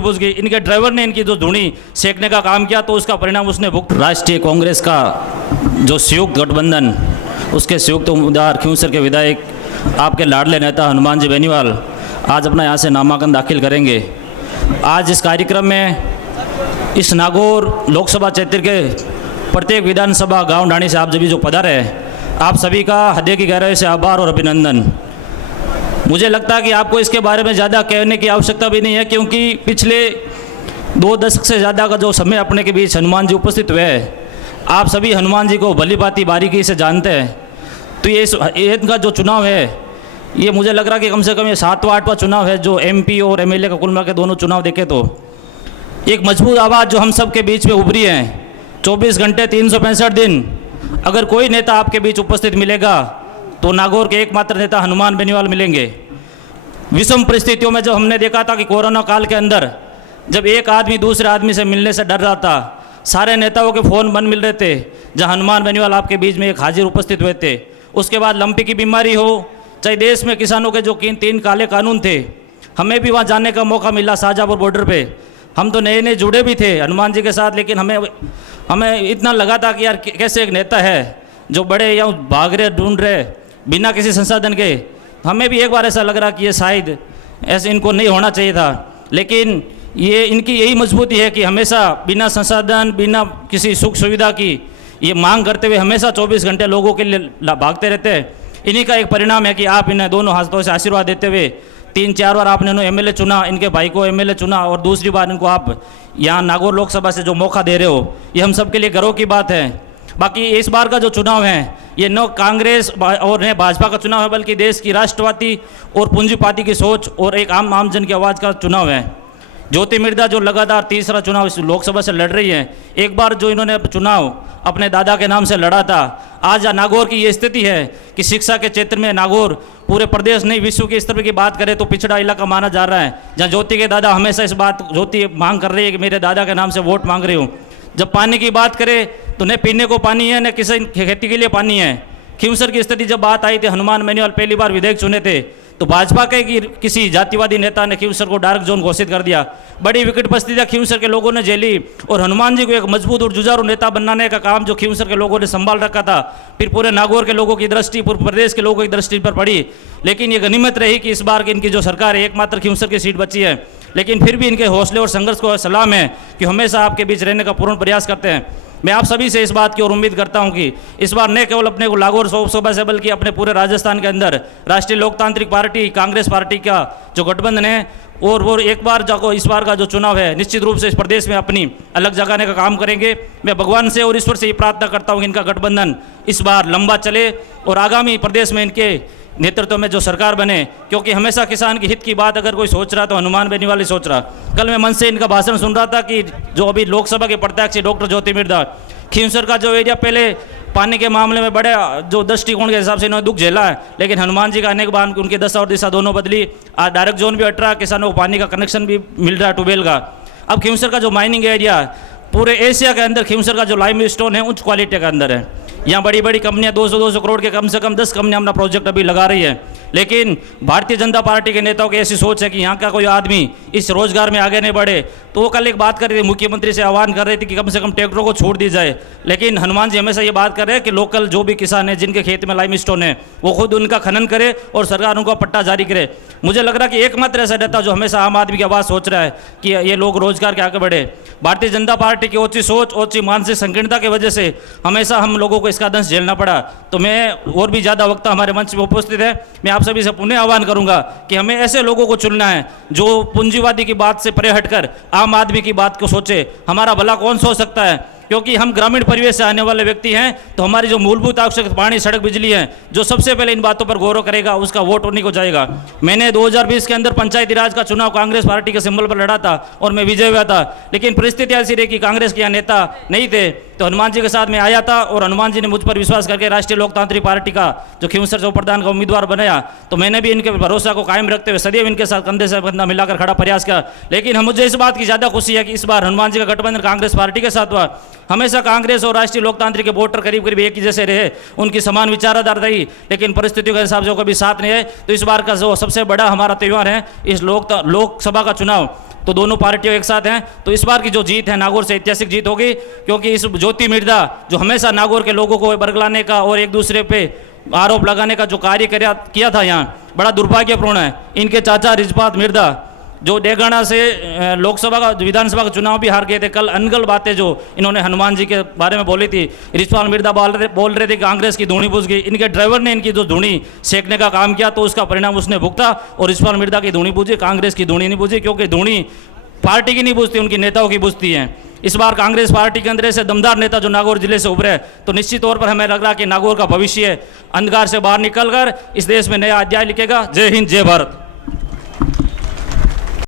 बुझ गई। इनके ड्राइवर ने इनकी जो धुनी सेकने का काम किया तो उसका परिणाम उसने भुगत। राष्ट्रीय कांग्रेस का जो संयुक्त गठबंधन, उसके संयुक्त उम्मीदवार खींवसर के विधायक आपके लाडले नेता हनुमान जी बेनीवाल आज अपना यहाँ से नामांकन दाखिल करेंगे। आज इस कार्यक्रम में इस नागौर लोकसभा क्षेत्र के प्रत्येक विधानसभा गांव ढाणी से आप सभी जो पधारे हैं, आप सभी का हृदय की गहराई से आभार और अभिनंदन। मुझे लगता है कि आपको इसके बारे में ज़्यादा कहने की आवश्यकता भी नहीं है, क्योंकि पिछले 2 दशक से ज़्यादा का जो समय अपने के बीच हनुमान जी उपस्थित हुए हैं, आप सभी हनुमान जी को भली भांति बारीकी से जानते हैं। तो ये इनका जो चुनाव है, ये मुझे लग रहा है कि कम से कम ये 7वां 8वां चुनाव है जो MP और MLA का कुल मिला के दोनों चुनाव देखे तो एक मजबूत आवाज़ जो हम सब के बीच में उभरी है। 24 घंटे 365 दिन अगर कोई नेता आपके बीच उपस्थित मिलेगा तो नागौर के एकमात्र नेता हनुमान बेनीवाल मिलेंगे। विषम परिस्थितियों में जब हमने देखा था कि कोरोना काल के अंदर जब एक आदमी दूसरे आदमी से मिलने से डर रहा था, सारे नेताओं के फ़ोन बंद मिल रहे थे, जहां हनुमान बेनीवाल आपके बीच में एक हाजिर उपस्थित हुए थे। उसके बाद लंपी की बीमारी हो, चाहे देश में किसानों के जो 3 काले कानून थे, हमें भी वहाँ जाने का मौका मिला शाहजहाँपुर बॉर्डर पे। हम तो नए नए जुड़े भी थे हनुमान जी के साथ, लेकिन हमें इतना लगा था कि यार कैसे एक नेता है जो बड़े यहाँ भाग रहे ढूंढ रहे बिना किसी संसाधन के। हमें भी एक बार ऐसा लग रहा कि ये शायद ऐसे इनको नहीं होना चाहिए था, लेकिन ये इनकी यही मजबूती है कि हमेशा बिना संसाधन बिना किसी सुख सुविधा की ये मांग करते हुए हमेशा 24 घंटे लोगों के लिए भागते रहते हैं। इन्हीं का एक परिणाम है कि आप इन्हें दोनों हाथों से आशीर्वाद देते हुए 3-4 बार आपने इन्हें MLA चुना, इनके भाई को MLA चुना, और दूसरी बार इनको आप यहाँ नागौर लोकसभा से जो मौका दे रहे हो, ये हम सब के लिए गर्व की बात है। बाकी इस बार का जो चुनाव है, ये न कांग्रेस और न भाजपा का चुनाव है, बल्कि देश की राष्ट्रवादी और पूंजीवादी की सोच और एक आम जन की आवाज़ का चुनाव है। ज्योति मिर्धा जो लगातार तीसरा चुनाव इस लोकसभा से लड़ रही है, एक बार जो इन्होंने चुनाव अपने दादा के नाम से लड़ा था, आज नागौर की ये स्थिति है कि शिक्षा के क्षेत्र में नागौर पूरे प्रदेश नहीं विश्व के स्तर की बात करें तो पिछड़ा इलाका माना जा रहा है। जहाँ ज्योति के दादा हमेशा ज्योति मांग कर रही है कि मेरे दादा के नाम से वोट मांग रही हूँ। जब पानी की बात करें तो न पीने को पानी है, न किसी खेती के लिए पानी है। खींवसर की स्थिति जब बात आई थी, हनुमान बेनीवाल पहली बार विधायक चुने थे, तो भाजपा के किसी जातिवादी नेता ने खींवसर को डार्क जोन घोषित कर दिया। बड़ी विकट परिस्थितियां खींवसर के लोगों ने झेली और हनुमान जी को एक मजबूत और जुझारू नेता बनाने का काम जो खींवसर के लोगों ने संभाल रखा था, फिर पूरे नागौर के लोगों की दृष्टि, पूरे प्रदेश के लोगों की दृष्टि पर पड़ी। लेकिन ये गनीमत रही कि इस बार की इनकी जो सरकार है, एकमात्र खींवसर की सीट बची है, लेकिन फिर भी इनके हौसले और संघर्ष को सलाम है कि हमेशा आपके बीच रहने का पूर्ण प्रयास करते हैं। मैं आप सभी से इस बात की और उम्मीद करता हूं कि इस बार न केवल अपने को नागौर लोकसभा से बल्कि अपने पूरे राजस्थान के अंदर राष्ट्रीय लोकतांत्रिक पार्टी कांग्रेस पार्टी का जो गठबंधन है और वो एक बार जाको इस बार का जो चुनाव है निश्चित रूप से इस प्रदेश में अपनी अलग जगाने का काम करेंगे। मैं भगवान से और ईश्वर से ये प्रार्थना करता हूँ कि इनका गठबंधन इस बार लंबा चले और आगामी प्रदेश में इनके नेतृत्व में जो सरकार बने, क्योंकि हमेशा किसान के हित की बात अगर कोई सोच रहा तो हनुमान बेनीवाल ही सोच रहा। कल मैं मन से इनका भाषण सुन रहा था कि जो अभी लोकसभा के प्रत्याशी डॉक्टर ज्योति मिर्धा, खींवसर का जो एरिया पहले पानी के मामले में बड़े जो दृष्टिकोण के हिसाब से इन्होंने दुख झेला है, लेकिन हनुमान जी का अनेक बार उनकी दशा और दिशा दोनों बदली। आज डायरेक्ट जोन भी हट रहा, किसानों को पानी का कनेक्शन भी मिल रहा है ट्यूबवेल का। अब खींवसर का जो माइनिंग एरिया पूरे एशिया के अंदर खींवसर का जो लाइम स्टोन है उच्च क्वालिटी के अंदर है। यहाँ बड़ी बड़ी कंपनियाँ 200 करोड़ के कम से कम 10 कंपनियाँ अपना प्रोजेक्ट अभी लगा रही है, लेकिन भारतीय जनता पार्टी के नेताओं की ऐसी सोच है कि यहाँ का कोई आदमी इस रोजगार में आगे नहीं बढ़े। तो वो कल एक बात कर रही थी, मुख्यमंत्री से आह्वान कर रही थी कि कम से कम ट्रैक्टरों को छोड़ दी जाए, लेकिन हनुमान जी हमेशा ये बात कर रहे हैं कि लोकल जो भी किसान है जिनके खेत में लाइम स्टोन है वो खुद उनका खनन करे और सरकार उनको पट्टा जारी करे। मुझे लग रहा है कि एकमात्र ऐसा नेता जो हमेशा आम आदमी की आवाज़ सोच रहा है कि ये लोग रोजगार के आगे बढ़े। भारतीय जनता पार्टी की ओछी सोच, ओछी मानसिक संकीर्णता की वजह से हमेशा हम लोगों को इसका दंश झेलना पड़ा। तो मैं और भी ज़्यादा वक्ता हमारे मंच में उपस्थित है, मैं आप सभी से पुनः आह्वान करूंगा कि हमें ऐसे लोगों को चुनना है जो पूंजीवादी की बात से परे हटकर आम आदमी की बात को सोचे। हमारा भला कौन सोच सकता है, क्योंकि हम ग्रामीण परिवेश से आने वाले व्यक्ति हैं, तो हमारी जो मूलभूत आवश्यकता पानी, सड़क, बिजली है, जो सबसे पहले इन बातों पर गौर करेगा उसका वोट उन्हीं को जाएगा। मैंने 2020 के अंदर पंचायती राज का चुनाव कांग्रेस पार्टी के सिंबल पर लड़ा था और मैं विजय हुआ था, लेकिन परिस्थिति ऐसी रही कि कांग्रेस के यहाँ नेता नहीं थे, तो हनुमान जी के साथ मैं आया था और हनुमान जी ने मुझ पर विश्वास करके राष्ट्रीय लोकतांत्रिक पार्टी का जो खींवसर जो प्रधान का उम्मीदवार बनाया, तो मैंने भी इनके भरोसा को कायम रखते हुए सदैव इनके साथ कंधे से कंधा मिलाकर खड़ा प्रयास किया। लेकिन हम मुझे इस बात की ज़्यादा खुशी है कि इस बार हनुमान जी का गठबंधन कांग्रेस पार्टी के साथ हुआ। हमेशा कांग्रेस और राष्ट्रीय लोकतांत्रिक के वोटर करीब करीब एक ही जैसे रहे, उनकी समान विचारधारा रही, लेकिन परिस्थितियों के हिसाब से कभी साथ नहीं है। तो इस बार का जो सबसे बड़ा हमारा त्यौहार है इस लोकसभा का चुनाव, तो दोनों पार्टियों एक साथ हैं। तो इस बार की जो जीत है नागौर से ऐतिहासिक जीत होगी, क्योंकि इस ज्योति मिर्धा जो हमेशा नागौर के लोगों को बरगलाने का और एक दूसरे पे आरोप लगाने का जो कार्य किया था यहाँ, बड़ा दुर्भाग्यपूर्ण है। इनके चाचा रिजपात मिर्धा जो डेगाना से लोकसभा का विधानसभा का चुनाव भी हार गए थे, कल अनगल बातें जो इन्होंने हनुमान जी के बारे में बोली थी, रिजपाल मिर्धा बोल रहे थे कि कांग्रेस की धूणी बुझ गई। इनके ड्राइवर ने इनकी जो धूणी सेकने का काम किया तो उसका परिणाम उसने भुगता और रिजपाल मिर्धा की धूणी बुझी, कांग्रेस की धूणी नहीं बुझी, क्योंकि धूणी पार्टी की नहीं बुझती, उनकी नेताओं की बुझती है। इस बार कांग्रेस पार्टी के अंदर से दमदार नेता जो नागौर जिले से उभरे, तो निश्चित तौर पर हमें लग रहा कि नागौर का भविष्य अंधकार से बाहर निकलकर इस देश में नया अध्याय लिखेगा। जय हिंद, जय भारत।